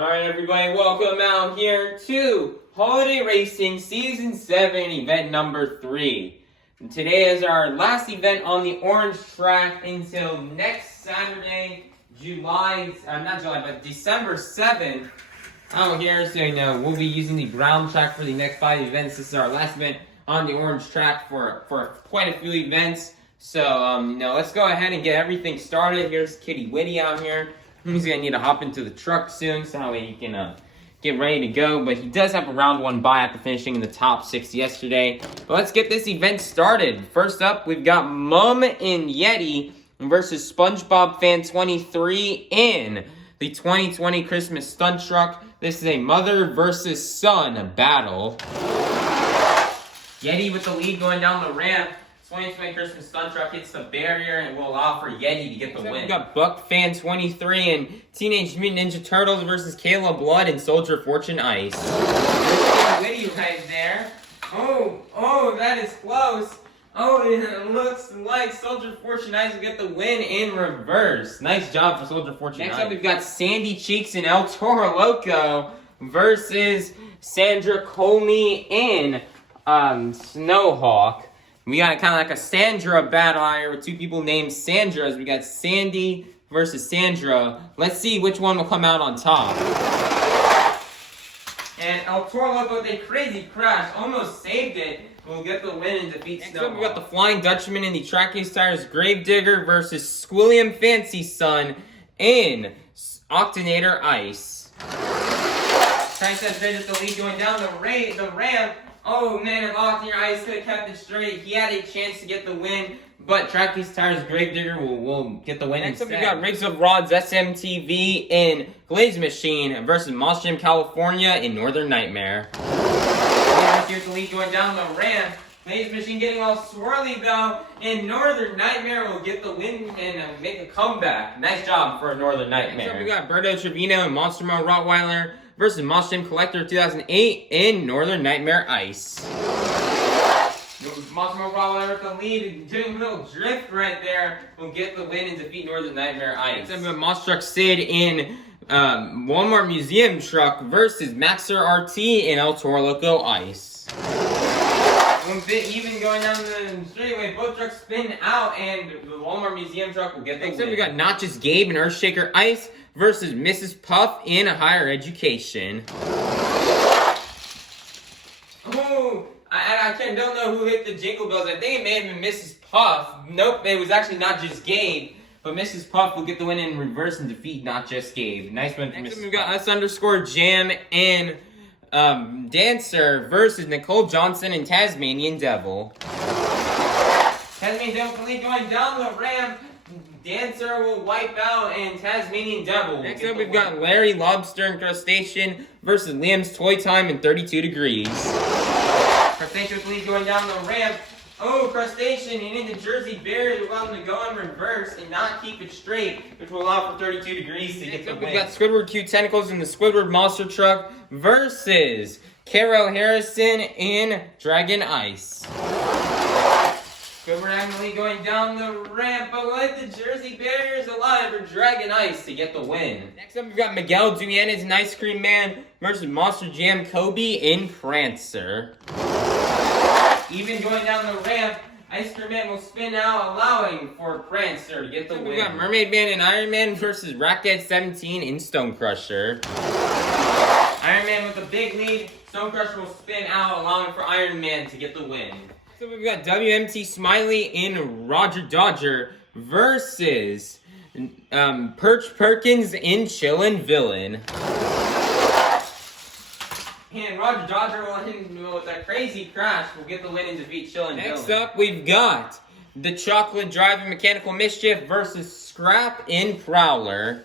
Alright everybody, welcome out here to Holiday Racing Season 7, event number 3. And today is our last event on the orange track until next Saturday, December 7th. Out here, so we'll be using the brown track for the next 5 events. This is our last event on the orange track for quite a few events. So, let's go ahead and get everything started. Here's Kitty Witty out here. He's going to need to hop into the truck soon so that way he can get ready to go. But he does have a round 1 bye after finishing in the top 6 yesterday. But let's get this event started. First up, we've got Mum and Yeti versus SpongeBob Fan 23 in the 2020 Christmas Stunt Truck. This is a mother versus son battle. Yeti with the lead going down the ramp. 2020 Christmas Stunt Truck hits the barrier and will allow for Yeti to get the win. We got Buck Fan 23 and Teenage Mutant Ninja Turtles versus Kayla Blood and Soldier Fortune Ice. There's Witty right there. Oh, that is close. Oh, it looks like Soldier Fortune Ice will get the win in reverse. Nice job for Soldier Fortune Ice. Next up, we've got Sandy Cheeks and El Toro Loco versus Sandra Comey and Snowhawk. We got kind of like a Sandra battle here with 2 people named Sandras. We got Sandy versus Sandra. Let's see which one will come out on top. And El Toro Loco with a crazy crash almost saved it. We'll get the win and defeat Snowhawk. Next up, we got the Flying Dutchman in the Track Ace Tires Gravedigger versus Squilliam Fancy Son in Octonator Ice. Track Ace ready the lead going down the ramp. Oh man, if Octonator Ice could have kept it straight, he had a chance to get the win, but Track Ace Tires Gravedigger will get the win. Next up, we got Rigs of Rods SMTV in Glaze Machine versus Monster Jam California in Northern Nightmare. Here's the lead going down the ramp. Glaze Machine getting all swirly though, and Northern Nightmare will get the win and make a comeback. Nice job for Northern Nightmare. Next up, we got Berto Trevino and Monster Mo Rottweiler versus Monster Jam Collector 2008 in Northern Nightmare Ice. Monster Mo Rottweiler with the lead, doing a little drift right there, will get the win and defeat Northern Nightmare Ice. Next up, we got Monster Truck Sid in Walmart Museum Truck versus Maxer RT in El Toro Loco Ice. One bit even going down the straightaway, both trucks spin out, and the Walmart Museum Truck will get the win. Next up, we got Not Just Gabe and Earthshaker Ice versus Mrs. Puff in Higher Education. Oh, I don't know who hit the Jingle Bells. I think it may have been Mrs. Puff. Nope, it was actually Not Just Gabe. But Mrs. Puff will get the win in reverse and defeat Not Just Gabe. Nice win for Mrs. Puff. We've got us_Jam and Dancer versus Nicole Johnson and Tasmanian Devil. Tasmanian Devil lead going down the ramp. Dancer will wipe out and Tasmanian Devil. Next up, we've got Larry Lobster and Crustacean versus Liam's Toy Time in 32 Degrees. Crustacean with lead going down the ramp. Oh, Crustacean and into Jersey Barrier will allow them to go in reverse and not keep it straight, which will allow for 32 Degrees to get the win. We've got Squidward Q Tentacles in the Squidward Monster Truck versus Carol Harrison in Dragon Ice. Squidward actually going down the ramp, but let the Jersey Barriers alive for Dragon Ice to get the win. Next up, we've got Miguel Duenas and Ice Cream Man versus Monster Jam Kobe in Prancer. Even going down the ramp, Ice Cream Man will spin out, allowing for Prancer to get the win. We've got Mermaid Man and Iron Man versus Rackhead 17 in Stone Crusher. Iron Man with a big lead, Stone Crusher will spin out, allowing for Iron Man to get the win. So we've got WMT Smiley in Roger Dodger versus Perch Perkins in Chillin' Villain. And Roger Dodger will, with a crazy crash, will get the win and defeat Chillin' Villain. Next up, we've got the Chocolate Drive and Mechanical Mischief versus Scrap in Prowler.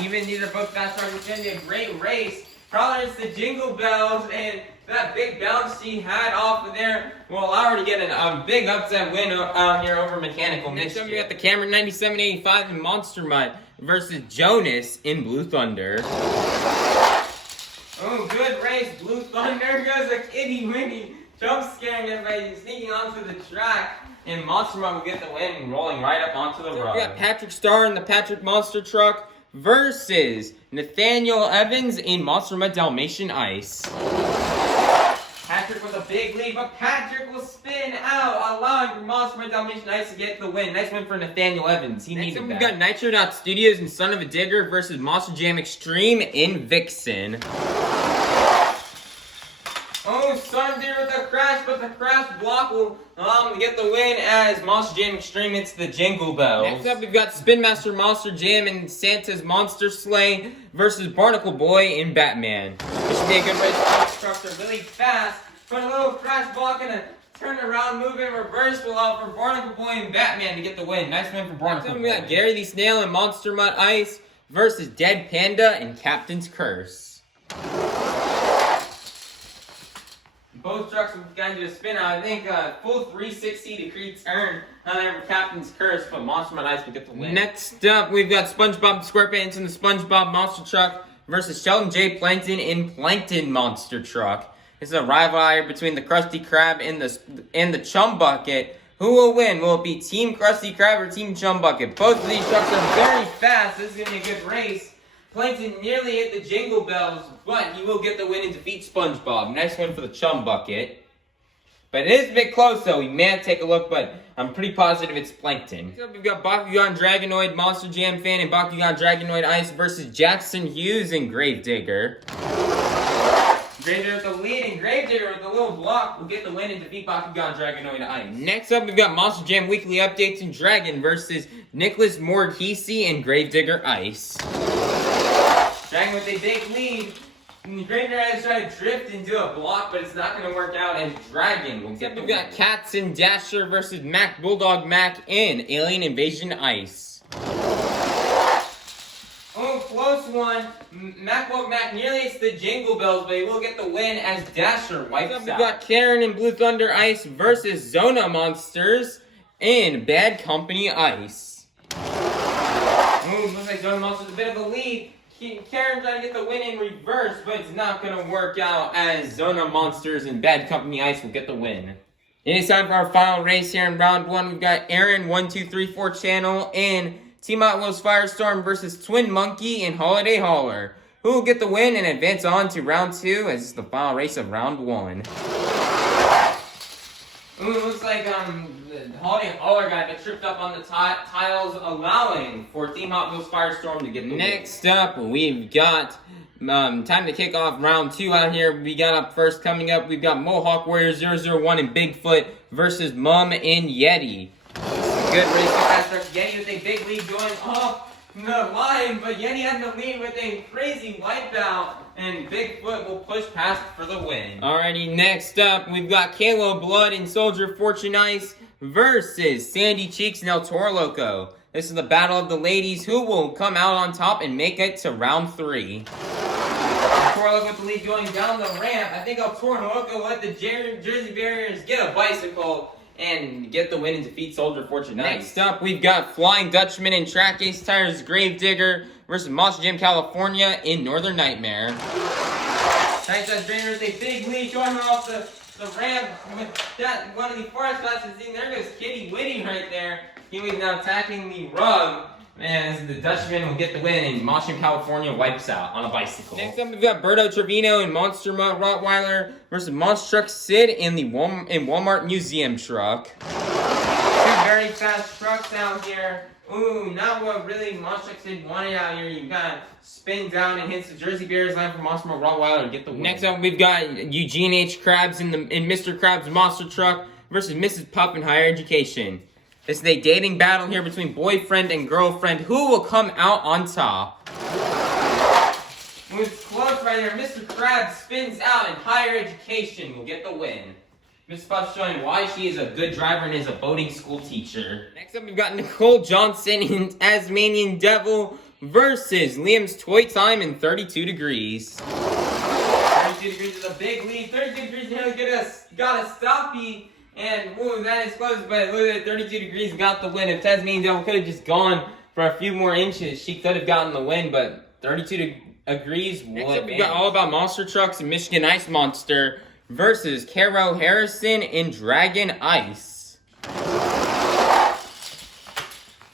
Even these are both fast drivers. It's going to be a great race. Prowler hits the Jingle Bells, and that big bounce she had off of there will allow her to get a big upset win out here over Mechanical Mischief. Next up, we got the Cameron 9785 and Monster Mutt versus Jonas in Blue Thunder. Oh, good race. Blue Thunder goes a Kitty Winnie. Jump scaring everybody, sneaking onto the track. And Monster Mutt will get the win, rolling right up onto the road. We got Patrick Starr in the Patrick Monster Truck versus Nathaniel Evans in Monster Mud Dalmatian Ice. Patrick with a big lead, but Patrick will spin out, allowing for Monster Mud Dalmatian Ice to get the win. Nice win for Nathaniel Evans. He needed that. We've got Nitro Studios and Son of a Digger versus Monster Jam Extreme in Vixen. Oh, Son of a Digger with a crash, but the crash block will allow him to get the win as Monster Jam Extreme hits the Jingle Bells. Next up, we've got Spin Master Monster Jam and Santa's Monster Sleigh versus Barnacle Boy in Batman. This should be a good race. Both trucks are really fast, but a little crash block and a turn around move in reverse will allow for Barnacle Boy and Batman to get the win. Nice win for Barnacle Boy. We got Gary the Snail and Monster Mud Ice versus Dead Panda and Captain's Curse. Both trucks have gotten to a spin out. I think full 360 degree turn. However, Captain's Curse, but Monster Mud Ice will get the win. Next up, we've got SpongeBob SquarePants in the SpongeBob Monster Truck versus Sheldon J. Plankton in Plankton Monster Truck. This is a rivalry between the Krusty Krab and the Chum Bucket. Who will win? Will it be Team Krusty Krab or Team Chum Bucket? Both of these trucks are very fast. This is going to be a good race. Plankton nearly hit the Jingle Bells, but he will get the win and defeat SpongeBob. Nice win for the Chum Bucket. But it is a bit close, though. We may have to take a look, but I'm pretty positive it's Plankton. Next up, we've got Bakugan Dragonoid Monster Jam Fan and Bakugan Dragonoid Ice versus Jackson Hughes and Gravedigger. Gravedigger with the lead, and Gravedigger with the little block will get the win and defeat Bakugan Dragonoid Ice. Next up, we've got Monster Jam Weekly Updates and Dragon versus Nicholas Morghese and Gravedigger Ice. Dragon with a big lead. Gravedigger has tried to drift into a block, but it's not going to work out, and Dragon will get the win. We've got Cats and Dasher versus Mac Bulldog Mac in Alien Invasion Ice. Oh, close one. Mac Bulldog Mac nearly hits the Jingle Bells, but he will get the win as Dasher wipes out. We've got Karen and Blue Thunder Ice versus Zona Monsters in Bad Company Ice. Oh, looks like Zona Monsters a bit of a lead. Karen trying to get the win in reverse, but it's not going to work out as Zona Monsters and Bad Company Ice will get the win. It is time for our final race here in round one. We've got Aaron1234 Channel and Team Hot Wheels Firestorm versus Twin Monkey and Holiday Hauler. Who will get the win and advance on to round two as it's the final race of round one. Ooh, it looks like the Holiday Hauler guy got tripped up on the tiles, allowing for Team Hot Wheels Firestorm to get the win. Next up, we've got time to kick off round two out here. We got up first coming up. We've got Mohawk Warrior 001 and Bigfoot versus Mum and Yeti. Good race for fast trucks. Yeti with a big lead going off the line, but Yeti had the lead with a crazy wipeout, and Bigfoot will push past for the win. Alrighty, next up, we've got Kalo Blood and Soldier Fortune Ice versus Sandy Cheeks and El Toro Loco. This is the battle of the ladies. Who will come out on top and make it to round three? El Toro Loco with the lead going down the ramp. I think El Toro Loco will let the Jersey Barriers get a bicycle and get the win and defeat Soldier Fortune. Next up, we've got Flying Dutchman and Track Ace Tires Gravedigger versus Monster Jam California in Northern Nightmare. Track Ace Gravedigger with a big lead going off the ramp with that one of the forest classes. There goes Kitty Witty right there. He was now attacking the rug. And the Dutchman will get the win, and Monster Jam California wipes out on a bicycle. Next up, we've got Berto Trevino and Monster Mutt Rottweiler versus Monster Truck Sid in the Walmart Museum Truck. Two very fast trucks out here. Ooh, not what really Monster Truck Sid wanted out here. You gotta spin down and hits the Jersey Bears line for Monster Mutt Rottweiler to get the win. Next up, we've got Eugene H. Krabs in Mr. Krabs Monster Truck versus Mrs. Puff in Higher Education. This is a dating battle here between boyfriend and girlfriend. Who will come out on top? It's close right here. Mr. Krabs spins out and Higher Education will get the win. Miss Puff showing why she is a good driver and is a boating school teacher. Next up, we've got Nicole Johnson and Tasmanian Devil versus Liam's Toy Time in 32 Degrees. 32 Degrees is a big lead. 32 Degrees nearly got a stoppie. And, ooh, that is close, but look at 32 Degrees got the win. If Tasmanian Devil could have just gone for a few more inches, she could have gotten the win, but 32 Degrees will advance. We've got All About Monster Trucks and Michigan Ice Monster versus Caro Harrison and Dragon Ice.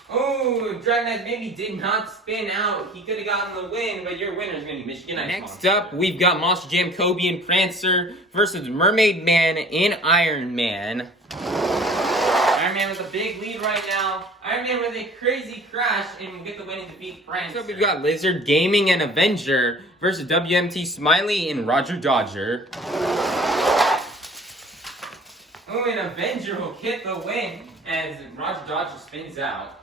Oh, Dragonite maybe did not spin out. He could have gotten the win, but your winner is going to be Michigan Ice Next up, we've got Monster Jam Kobe and Prancer versus Mermaid Man and Iron Man. Iron Man with a big lead right now. Iron Man with a crazy crash and will get the win and defeat Prancer. So we've got Lizard Gaming and Avenger versus WMT Smiley and Roger Dodger. Oh, and Avenger will get the win as Roger Dodger spins out.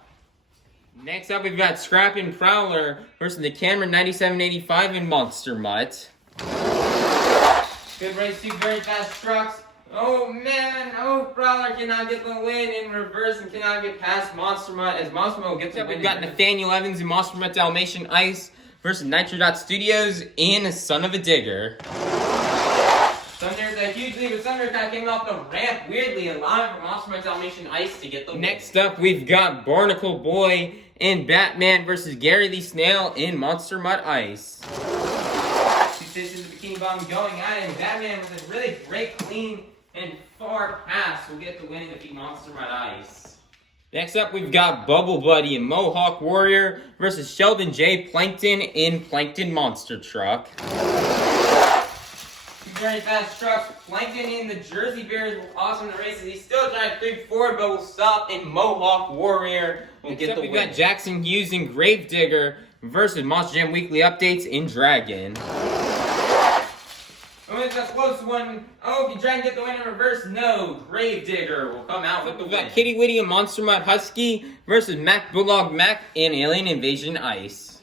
Next up, we've got Scrap and Prowler versus the Cameron 9785 and Monster Mutt. Good race, two very fast trucks. Oh man, Prowler cannot get the win in reverse and cannot get past Monster Mutt as Monster Mutt will get the win. We've got Nathaniel Evans and Monster Mutt Dalmatian Ice versus Nitro Studios and Son of a Digger. Thunder's a huge lead, but Thunder kind of came off the ramp weirdly, allowing for Monster Mutt Dalmatian Ice to get the win. Next up, we've got Barnacle Boy and Batman versus Gary the Snail in Monster Mutt Ice. Two Citizens of Bikini Bottom going at it, and Batman with a really great, clean, and far pass will get the win and defeat Monster Mutt Ice. Next up, we've got Bubble Buddy and Mohawk Warrior versus Sheldon J. Plankton in Plankton Monster Truck. Very fast trucks. Plankton in the Jersey Bears will awesome in the races. He's still trying to creep forward, but will stop. And Mohawk Warrior will get the win. We've got Jackson Hughes and Gravedigger versus Monster Jam Weekly Updates in Dragon. Oh, it's a close one. Oh, if you try and get the win in reverse, no. Gravedigger will come out with the win. We've got Kitty Witty and Monster Mutt Husky versus Mac Bulldog Mac in Alien Invasion Ice.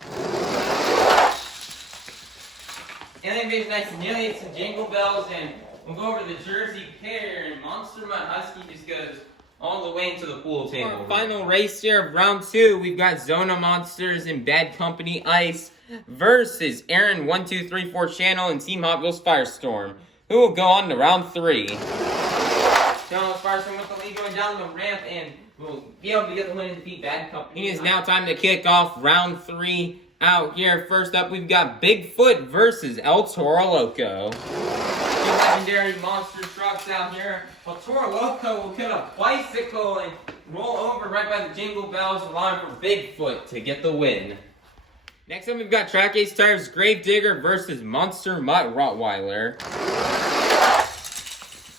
Alien Invasion Ice nearly hits some Jingle Bells, and we'll go over to the Jersey pair, and Monster Mutt Husky just goes all the way into the pool table. Our final race here of round 2, we've got Zona Monsters and Bad Company Ice versus Aaron 1234 Channel and Team Hot Wheels Firestorm, who will go on to round 3. Channel Firestorm with the lead going down the ramp, and will be able to get the win and defeat Bad Company. It is now time to kick off round 3. Out here, first up, we've got Bigfoot versus El Toro Loco. Two legendary monster trucks out here. El Toro Loco will get a bicycle and roll over right by the Jingle Bells, allowing for Bigfoot to get the win. Next up, we've got Track Ace Tires Gravedigger versus Monster Mutt Rottweiler.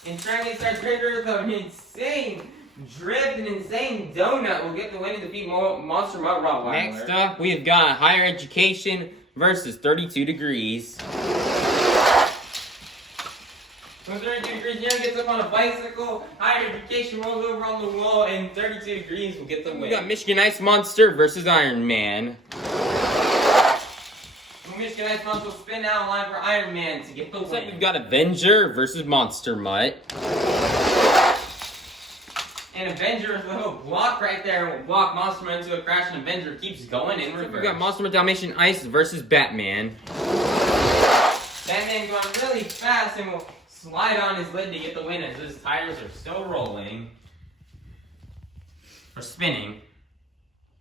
And Track Ace Tires Gravedigger, the insane Drift and Insane Donut will get the win and defeat Monster Mutt Rottweiler. Next up, we've got Higher Education versus 32 Degrees. So 32 Degrees here gets up on a bicycle, Higher Education rolls over on the wall, and 32 Degrees will get the win. We got Michigan Ice Monster versus Iron Man. Michigan Ice Monster will spin out a line for Iron Man to get the win. We've got Avenger versus Monster Mutt. And Avenger with a little block right there will block Monster Mutt into a crash, and Avenger keeps going in reverse. We've got Monster Mutt Dalmatian Ice versus Batman. Batman going really fast and will slide on his lid to get the win as his tires are still rolling. Or spinning.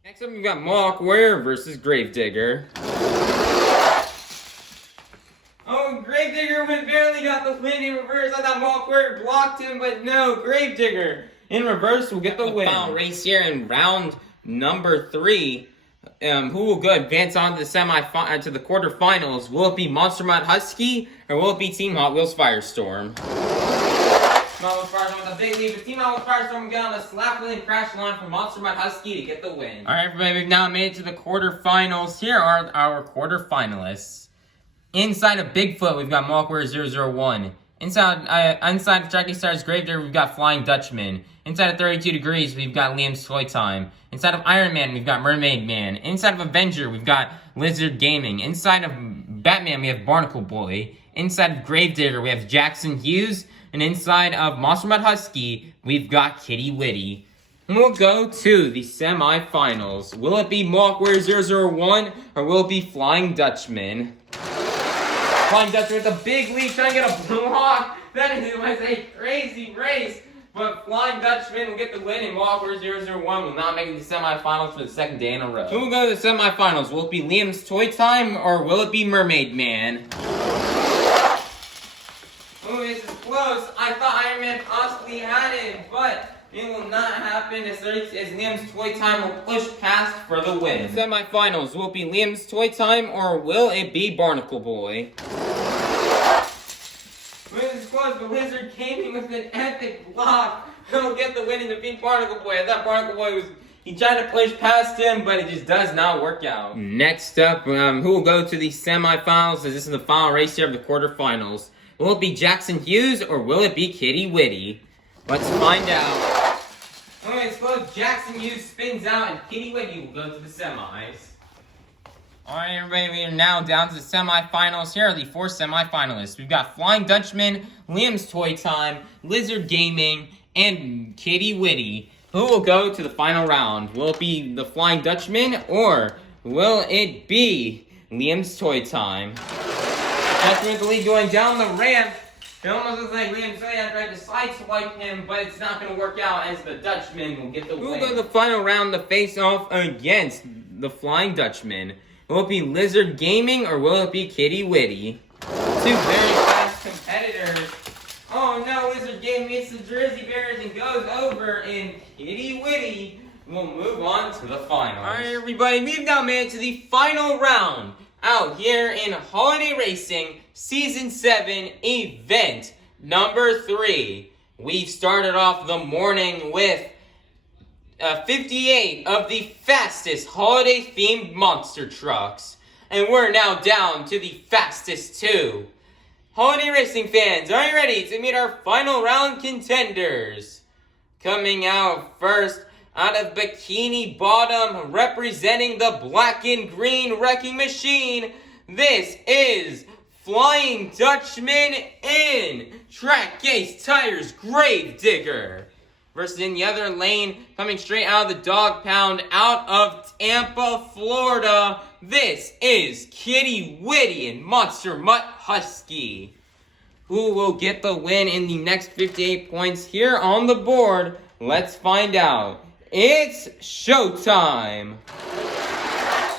Next up, we've got Mohawk Warrior versus Gravedigger. Oh, Gravedigger barely got the win in reverse. I thought Mohawk Warrior blocked him, but no, Gravedigger in reverse will get the win. Final race here in round number 3. Who will go advance on to the to the quarterfinals? Will it be Monster Mutt Husky or will it be Team Hot Wheels Firestorm? Team Hot Wheels Firestorm with a big lead, but Team Hot Wheels Firestorm will get on a slap wheel and crash line for Monster Mutt Husky to get the win. All right, everybody, we've now made it to the quarterfinals. Here are our quarterfinalists. Inside of Bigfoot, we've got Mohawk Warrior 001. Inside of Track Ace Tires Gravedigger, we've got Flying Dutchman. Inside of 32 Degrees, we've got Liam's Toy Time. Inside of Iron Man, we've got Mermaid Man. Inside of Avenger, we've got Lizard Gaming. Inside of Batman, we have Barnacle Boy. Inside of Gravedigger, we have Jackson Hughes. And inside of Monster Mutt Husky, we've got Kitty Witty. And we'll go to the semifinals. Will it be Mohawk Warrior 001 or will it be Flying Dutchman? Flying Dutchman with a big lead, trying to get a block. That was a crazy race. But Flying Dutchman will get the win, and Mohawk Warrior 001 will not make it to the semifinals for the second day in a row. Who will go to the semifinals? Will it be Liam's Toy Time, or will it be Mermaid Man? Oh, this is close. I thought Iron Man possibly had it, but It will not happen as Liam's Toy Time will push past for the win. Semifinals, will it be Liam's Toy Time or will it be Barnacle Boy? This is close, but Lizard Gaming with an epic block will get the win and defeat Barnacle Boy. I thought Barnacle Boy he tried to push past him, but it just does not work out. Next up, who will go to the semifinals? As this is the final race here of the quarterfinals. Will it be Jackson Hughes or will it be Kitty Witty? Let's find out. Okay, it's close. Jackson Hughes spins out and Kitty Witty will go to the semis. Alright, everybody, we are now down to the semifinals. Here are the 4 semifinalists. We've got Flying Dutchman, Liam's Toy Time, Lizard Gaming, and Kitty Witty. Who will go to the final round? Will it be the Flying Dutchman or will it be Liam's Toy Time? Dutchman with the lead going down the ramp. It almost looks like Liam's Toy Time tried to side swipe him, but it's not going to work out as the Dutchman will get the win. Who will go to the final round to face off against the Flying Dutchman? Will it be Lizard Gaming or will it be Kitty Witty? 2 very fast competitors. Oh no, Lizard Gaming meets the Jersey Bears and goes over, and Kitty Witty will move on to the finals. Alright, everybody, we've now made it to the final round out here in Holiday Racing Season 7 Event number 3. We've started off the morning with 58 of the fastest holiday-themed monster trucks. And we're now down to the fastest 2. Holiday Racing fans, are you ready to meet our final round contenders? Coming out first, out of Bikini Bottom, representing the black and green wrecking machine, this is Flying Dutchman in Track Ace Tires Gravedigger. Versus in the other lane, coming straight out of the dog pound, out of Tampa, Florida, this is Kitty Witty and Monster Mutt Husky. Who will get the win in the next 58 points here on the board? Let's find out. It's showtime.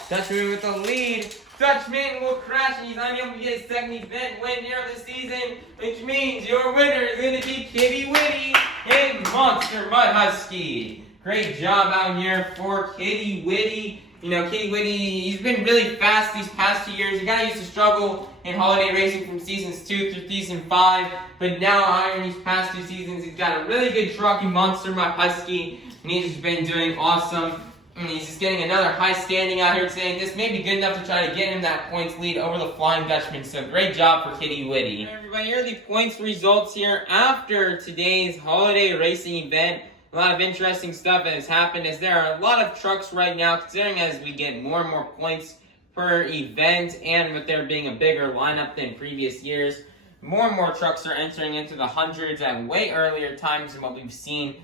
Dutchman with the lead. Dutchman will crash and he's unable to get his second event win here of the season, which means your winner is going to be Kitty Witty and Monster Mutt Husky. Great job out here for Kitty Witty. You know, Kitty Witty, he's been really fast these past 2 years. He kind of used to struggle in holiday racing from seasons 2 through season 5, but now out in these past 2 seasons, he's got a really good truck in Monster Mutt Husky, and he's just been doing awesome. And he's just getting another high standing out here today. This may be good enough to try to get him that points lead over the Flying Dutchman. So great job for Kitty Witty. Right, everybody, here are the points results here after today's holiday racing event. A lot of interesting stuff has happened as there are a lot of trucks right now, considering as we get more and more points per event and with there being a bigger lineup than previous years, more and more trucks are entering into the hundreds at way earlier times than what we've seen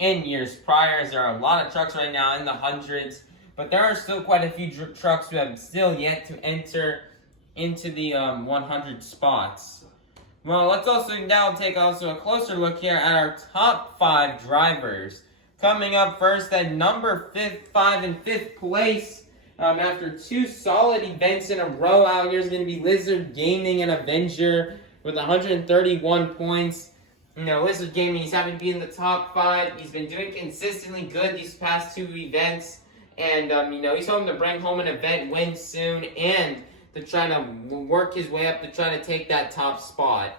in years prior. There are a lot of trucks right now in the hundreds, but there are still quite a few trucks who have still yet to enter into the 100 spots. Well, let's also now take a closer look here at our top 5 drivers. Coming up first at number 5 and 5th place, after 2 solid events in a row out here is going to be Lizard Gaming and Avenger with 131 points. You know, Lizard Gaming, he's having to be in the top 5. He's been doing consistently good these past 2 events. And, you know, he's hoping to bring home an event win soon and to try to work his way up to try to take that top spot.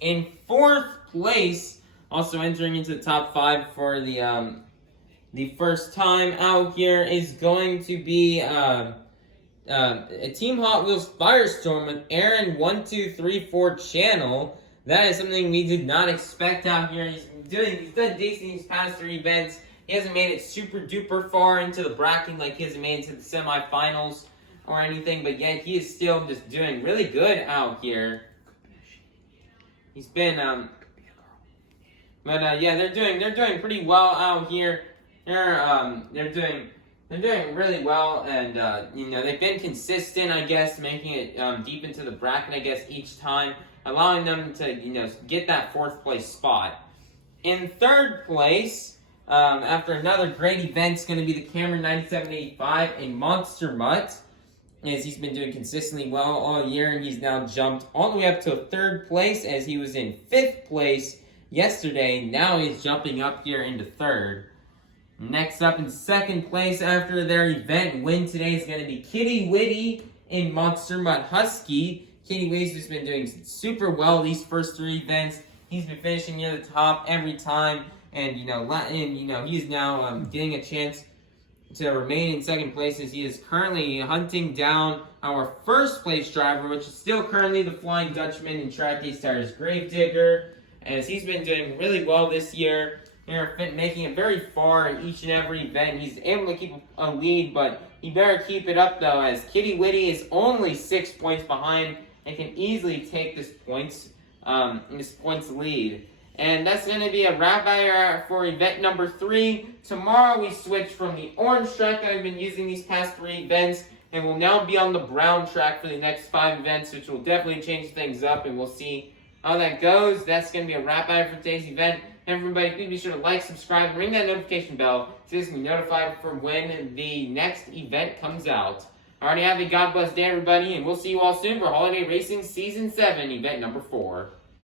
In 4th place, also entering into the top 5 for the first time out here is going to be a Team Hot Wheels Firestorm with Aaron1234 Channel. That is something we did not expect out here. He's done decent these past 3 events. He hasn't made it super duper far into the bracket, like he hasn't made it to the semifinals or anything, but yet he is still just doing really good out here. He's been yeah, they're doing pretty well out here. They're doing really well, and you know, they've been consistent, I guess, making it deep into the bracket, I guess, each time, allowing them to, you know, get that 4th place spot. In 3rd place, after another great event, is going to be the Cameron 9785 in Monster Mutt, as he's been doing consistently well all year, and he's now jumped all the way up to 3rd place, as he was in 5th place yesterday. Now he's jumping up here into third. Next up in second place after their event win today is going to be Kitty Witty in Monster Mud Husky. Kitty Witty's just been doing super well these first 3 events. He's been finishing near the top every time, and he's now getting a chance to remain in second place as he is currently hunting down our first place driver, which is still currently the Flying Dutchman in Track Ace Tires Gravedigger, as he's been doing really well this year. Making it very far in each and every event. He's able to keep a lead, but he better keep it up though, as Kitty Witty is only 6 points behind and can easily take this points lead. And that's going to be a wrap for event number 3. Tomorrow we switch from the orange track that I've been using these past 3 events, and we'll now be on the brown track for the next 5 events, which will definitely change things up, and we'll see how that goes. That's going to be a wrap for today's event. Everybody, please be sure to like, subscribe, and ring that notification bell so you can be notified for when the next event comes out. Alrighty, have a God bless day, everybody, and we'll see you all soon for Holiday Racing Season 7, event number 4.